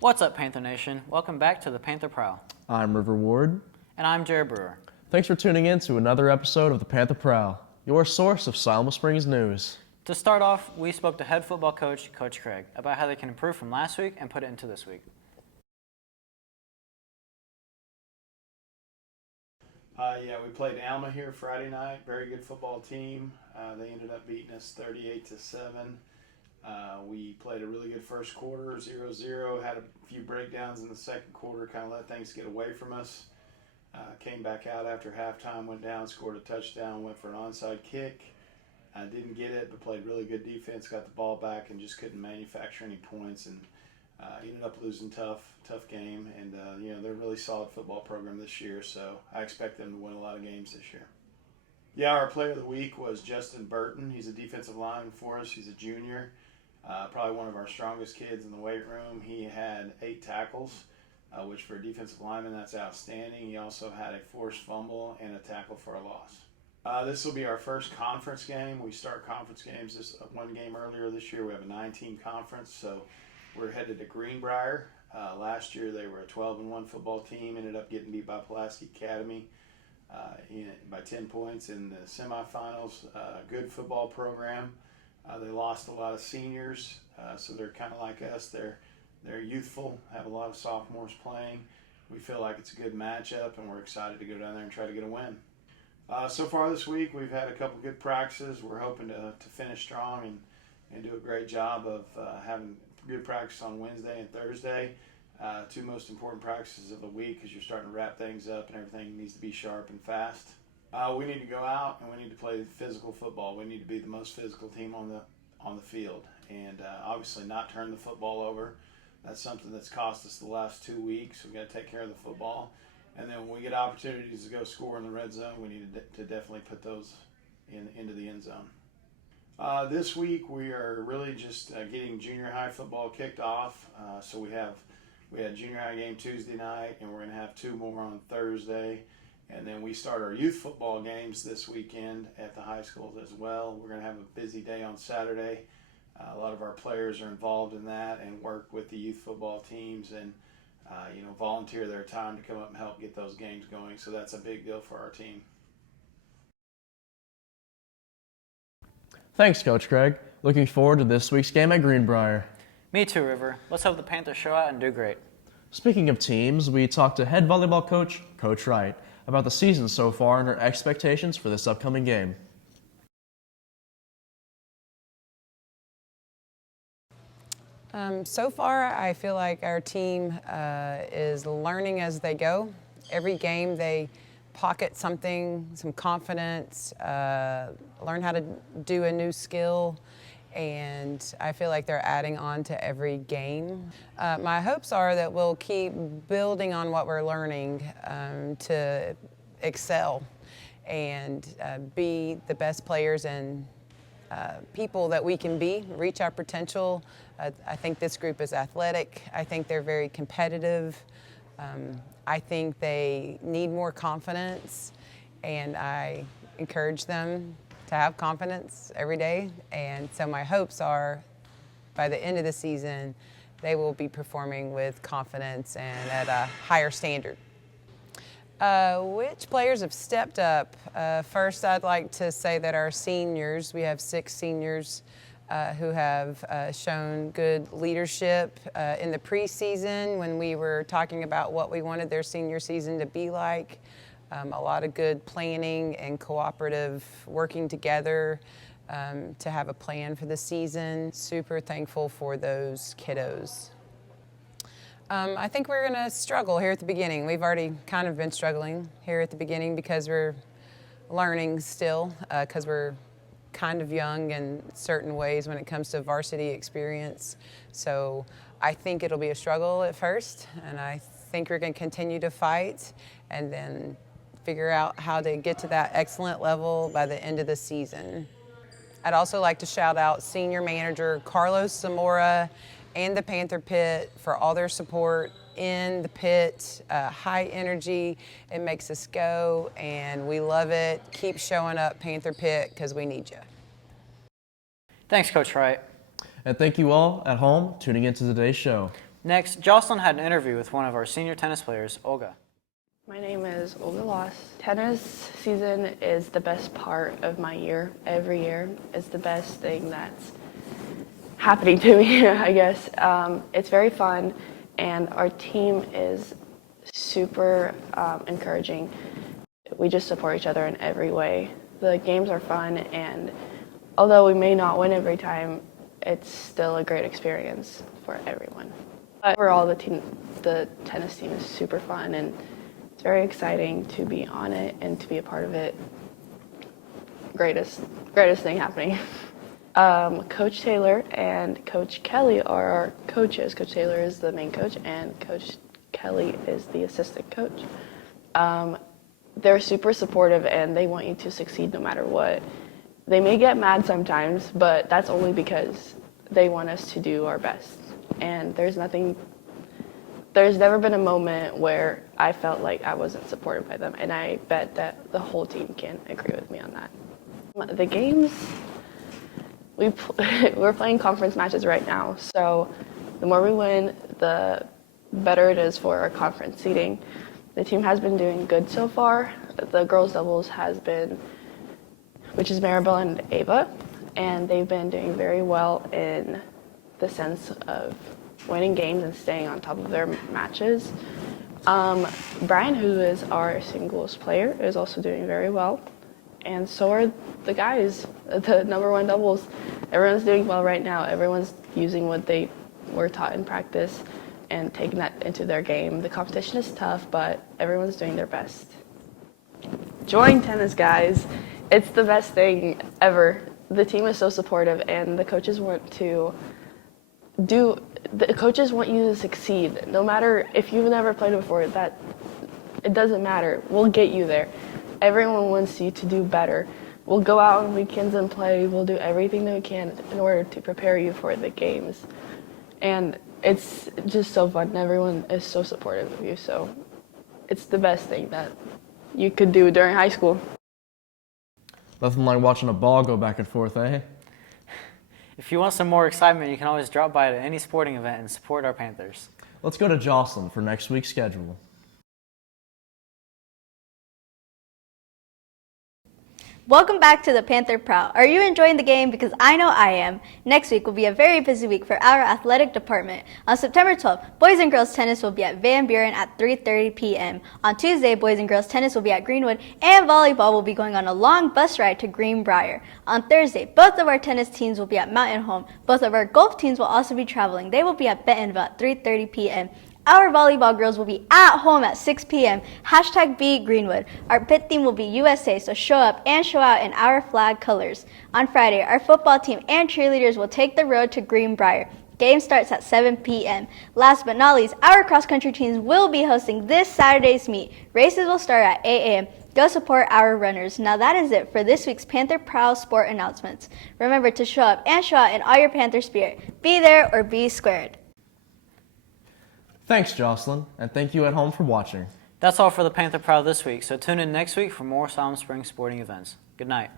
What's up, Panther Nation? Welcome back to the Panther Prowl. I'm River Ward. And I'm Jared Brewer. Thanks for tuning in to another episode of the Panther Prowl, your source of Salmo Springs news. To start off, we spoke to head football coach, Coach Craig, about how they can improve from last week and put it into this week. We played Alma here Friday night. Very good football team. They ended up beating us 38-7. We played a really good first quarter, 0-0. Had a few breakdowns in the second quarter, kind of let things get away from us. Came back out after halftime, went down, scored a touchdown, went for an onside kick. Didn't get it, but played really good defense, got the ball back, and just couldn't manufacture any points. And ended up losing tough game. And they're a really solid football program this year, so I expect them to win a lot of games this year. Yeah, our player of the week was Justin Burton. He's a defensive lineman for us. He's a junior. Probably one of our strongest kids in the weight room. He had 8 tackles, which for a defensive lineman, that's outstanding. He also had a forced fumble and a tackle for a loss. This will be our first conference game. We start conference games this one game earlier this year. We have a 9-team conference, so we're headed to Greenbrier. Last year they were a 12-1 football team, ended up getting beat by Pulaski Academy by 10 points in the semifinals. Good football program. They lost a lot of seniors, so they're kind of like us. They're youthful, have a lot of sophomores playing. We feel like it's a good matchup, and we're excited to go down there and try to get a win. So far this week, we've had a couple good practices. We're hoping to finish strong and do a great job of having good practice on Wednesday and Thursday. 2 most important practices of the week because you're starting to wrap things up and everything needs to be sharp and fast. We need to go out and we need to play physical football. We need to be the most physical team on the field, and obviously not turn the football over. That's something that's cost us the last 2 weeks. We've got to take care of the football, and then when we get opportunities to go score in the red zone, we need to definitely put those into the end zone. This week we are really just getting junior high football kicked off. So we had junior high game Tuesday night, and we're going to have 2 more on Thursday. And then we start our youth football games this weekend at the high schools as well. We're going to have a busy day on Saturday. A lot of our players are involved in that and work with the youth football teams and volunteer their time to come up and help get those games going. So that's a big deal for our team. Thanks, Coach Craig. Looking forward to this week's game at Greenbrier. Me too, River. Let's hope the Panthers show out and do great. Speaking of teams, we talked to head volleyball coach, Coach Wright, about the season so far and her expectations for this upcoming game. So far, I feel like our team is learning as they go. Every game they pocket something, some confidence, learn how to do a new skill, and I feel like they're adding on to every game. My hopes are that we'll keep building on what we're learning to excel and be the best players and people that we can be, reach our potential. I think this group is athletic. I think they're very competitive. I think they need more confidence, and I encourage them to have confidence every day. And so my hopes are by the end of the season, they will be performing with confidence and at a higher standard. Which players have stepped up? First, I'd like to say that our seniors, we have 6 seniors who have shown good leadership in the preseason when we were talking about what we wanted their senior season to be like. A lot of good planning and cooperative working together to have a plan for the season. Super thankful for those kiddos. I think we're going to struggle here at the beginning. We've already kind of been struggling here at the beginning because we're learning still, because we're kind of young in certain ways when it comes to varsity experience. So I think it'll be a struggle at first, and I think we're going to continue to fight and then figure out how to get to that excellent level by the end of the season. I'd also like to shout out senior manager Carlos Zamora and the Panther Pit for all their support in the pit. High energy, it makes us go, and we love it. Keep showing up, Panther Pit, because we need you. Thanks, Coach Wright. And thank you all at home tuning into today's show. Next, Jocelyn had an interview with one of our senior tennis players, Olga. My name is Olga Loss. Tennis season is the best part of my year. Every year is the best thing that's happening to me, I guess. It's very fun, and our team is super encouraging. We just support each other in every way. The games are fun, and although we may not win every time, it's still a great experience for everyone. But overall, the tennis team is super fun, and it's very exciting to be on it and to be a part of it. Greatest thing happening. Coach Taylor and Coach Kelly are our coaches. Coach Taylor is the main coach, and Coach Kelly is the assistant coach. They're super supportive, and they want you to succeed no matter what. They may get mad sometimes, but that's only because they want us to do our best. And there's never been a moment where I felt like I wasn't supported by them, and I bet that the whole team can agree with me on that. The games, we're playing conference matches right now, so the more we win, the better it is for our conference seeding. The team has been doing good so far. The girls' doubles has been, which is Maribel and Ava, and they've been doing very well in the sense of winning games and staying on top of their matches. Brian, who is our singles player, is also doing very well, and so are the guys, the number one doubles. Everyone's doing well right now. Everyone's using what they were taught in practice and taking that into their game. The competition is tough, but everyone's doing their best. Join tennis, guys. It's the best thing ever. The team is so supportive, and the coaches want you to succeed. No matter if you've never played before, it doesn't matter. We'll get you there. Everyone wants you to do better. We'll go out on weekends and play. We'll do everything that we can in order to prepare you for the games. And it's just so fun. Everyone is so supportive of you, so it's the best thing that you could do during high school. Nothing like watching a ball go back and forth, eh? If you want some more excitement, you can always drop by to any sporting event and support our Panthers. Let's go to Jocelyn for next week's schedule. Welcome back to the Panther Prowl. Are you enjoying the game? Because I know I am. Next week will be a very busy week for our athletic department. On September 12th, boys and girls tennis will be at Van Buren at 3:30 p.m. On Tuesday, boys and girls tennis will be at Greenwood, and volleyball will be going on a long bus ride to Greenbrier. On Thursday, both of our tennis teams will be at Mountain Home. Both of our golf teams will also be traveling. They will be at Bentonville at 3:30 p.m. Our volleyball girls will be at home at 6 p.m. #beat Greenwood. Our pit theme will be USA, so show up and show out in our flag colors. On Friday, our football team and cheerleaders will take the road to Greenbrier. Game starts at 7 p.m. Last but not least, our cross-country teams will be hosting this Saturday's meet. Races will start at 8 a.m. Go support our runners. Now that is it for this week's Panther Prowl sport announcements. Remember to show up and show out in all your Panther spirit. Be there or be squared. Thanks, Jocelyn, and thank you at home for watching. That's all for the Panther Prowl this week, so tune in next week for more Salem Springs sporting events. Good night.